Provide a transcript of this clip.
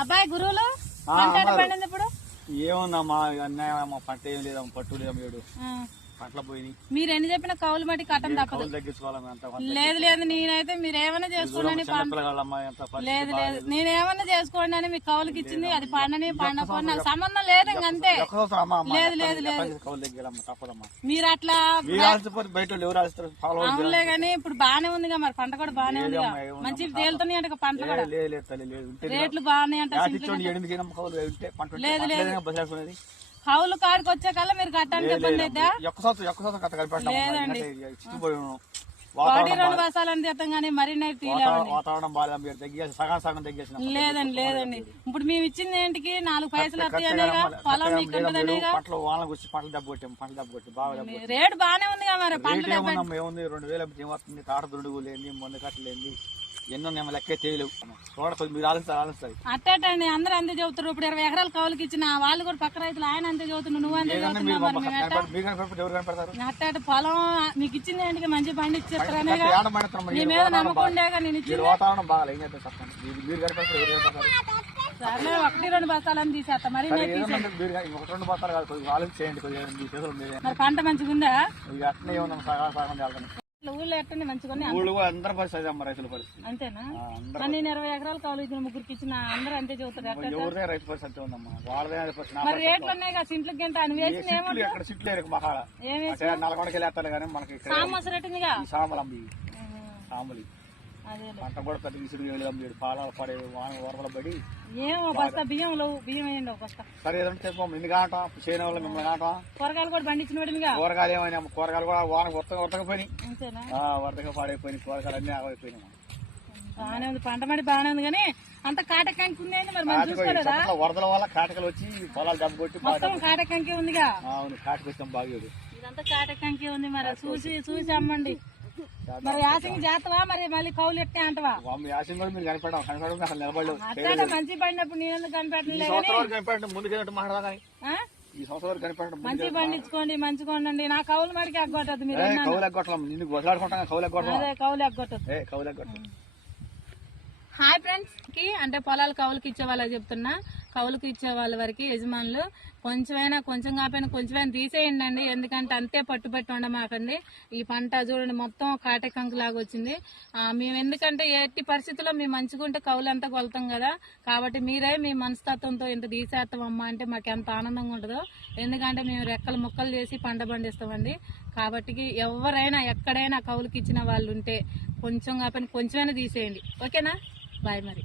అబ్బాయి గురువులు పంట పండింది ఇప్పుడు ఏముందమ్మా అన్యాయం పంట ఏం లేదమ్మా పట్టు లేదు వీడు పంటలు పోయినాయి. మీరు ఎన్ని చెప్పినా కౌలు మట్టి కట్టం తప్పదు. లేదు లేదు నేనైతే మీరు ఏమైనా చేసుకోండి లేదు లేదు నేనేమన్నా చేసుకోండి అని మీకు కౌలుకి ఇచ్చింది అది పండని పండకపోని నాకు సంబంధం లేదు ఇంకంతే. లేదు లేదు లేదు మీరు అట్లా అవునులే గానీ ఇప్పుడు బానే ఉందిగా మరి పంట కూడా బానే ఉందిగా మంచి తేలుతున్నాయి అంటే పంట కూడా రేట్లు బాగున్నాయి అంటే లేదు లేదు కౌలు కాడికి వచ్చే కల్లా మీరు కట్టడానికి ఇబ్బంది అయితే లేదండి ఒకటి 2 బసాలని తీస్తాం కానీ మరీ లేదండి లేదండి ఇప్పుడు మేము ఇచ్చింది ఏంటికి 4 పైసలు వస్తాయనేగా పొలం మీకు రేటు బానే ఉందిగా మరి పంటలు 2000 తాట దుండుగు లేని మొన్న కట్టలేంది ఎన్నో లెక్కే చేయలేవు మీరు ఆలోచిస్తారు అట్టండి అందరూ అంతే చెబుతారు. ఇప్పుడు 20 ఎకరాలు కౌలుకి ఇచ్చిన వాళ్ళు కూడా పక్క రైతులు ఆయన అంతే చదువుతున్నారు నువ్వు అంతే చదువుతున్నావు. అట్ట పొలం మీకు ఇచ్చింది ఏంటి మంచి పండి ఇచ్చేస్తారనే నీ మీద నమ్మకం ఉండేగా నేను ఇచ్చింది. సరే 1-2 బస్తాలని తీసేస్తా మరి మరి పంట మంచిగా ఉందా ఊళ్ళో ఎట్టండి మంచిగా అందరూ పరిస్థితి రైతుల పరిస్థితి అంతేనా? నేను 20 ఎకరాలు కౌలు ఇచ్చిన ముగ్గురికి ఇచ్చిన అందరూ అంతే చదువుతారు. రైతు పరిస్థితి ఉందమ్మా వాళ్ళదే మరి రేట్లు ఉన్నాయి కదా సింట్లకి గంట అని వేసి నల్గొండకి వేస్తారు కానీ మనకి సామస్ రేటుందిగా సాములి పంట కూడా పెద్ద విసుడు పాలాలు పడే వరదల పడి ఏమో బస్తా బియ్యం బియ్యం వేయండి బస్తా సరే ఏదంటే చెప్పాము ఎందుకు కావటం చేయని వాళ్ళు మిమ్మల్ని కావటం కూరగాయలు కూడా పండించిన కూరగాయలు ఏమైనా కూరగాయలు కూడా వాన వర్తకపోయినాయి వర్తగా పాడైపోయినాయి కూరగాయలు అన్ని ఆగైపోయినాయి. బాగానే ఉంది పంట మడి బాగానే ఉంది కానీ అంత కాటకంకి ఉంది మరి మనం చూసుకోలేదా వరదల వల్ల కాటకలు వచ్చి పొలాలు దెబ్బ కొట్టి మొత్తం కాటకంకి ఉందిగా. అవును కాటకొచ్చాం బాగోదు ఇదంతా కాటకంకి ఉంది మరి చూసి అమ్మండి. మరి యాసింగ్ చేస్తావా మరి మళ్ళీ కౌలు ఎట్టే అంటవా యాసింగ్ కూడా మీరు కనిపెట్టాం అసలు నిలబడలేదు అట్లా మంచి పడినప్పుడు నేను కనిపెట్టలేదు ముందుకు మాట్లాడాలి ఈ సంవత్సరం కనిపెట్టడం మంచి పండించుకోండి మంచిగా ఉండండి నా కౌలు మడికి ఎగ్గొట్టదు మీరు కౌలు ఎగ్గొట్టం నిన్ను గొడలాడుకుంటాం కౌలు ఎగ్గొట్టం అదే కౌలు ఎగ్గొట్టదు. హాయ్ ఫ్రెండ్స్ కి అంటే పొలాలు కౌలుకి ఇచ్చే వాళ్ళకి చెప్తున్నా కౌలుకి ఇచ్చే వాళ్ళ వరకు యజమానులు కొంచెం కాకపోయినా కొంచెమైనా తీసేయండి అండి. ఎందుకంటే అంతే పట్టుబట్టి ఉండమాకండి. ఈ పంట చూడండి మొత్తం కాటకంకు లాగా వచ్చింది. మేము ఎందుకంటే ఎట్టి పరిస్థితుల్లో మేము మంచిగా ఉంటే కౌలు అంతా కొలుతాం కదా కాబట్టి మీరే మీ మనస్తత్వంతో ఇంత తీసేస్తామమ్మా అంటే మాకు ఎంత ఆనందంగా ఉంటుందో. ఎందుకంటే మేము రెక్కలు ముక్కలు చేసి పంట పండిస్తామండి. కాబట్టి ఎవరైనా ఎక్కడైనా కౌలుకి ఇచ్చిన వాళ్ళు ఉంటే కొంచెం కాకపోయినా కొంచెమైనా తీసేయండి. ఓకేనా? బాయ్ మరి.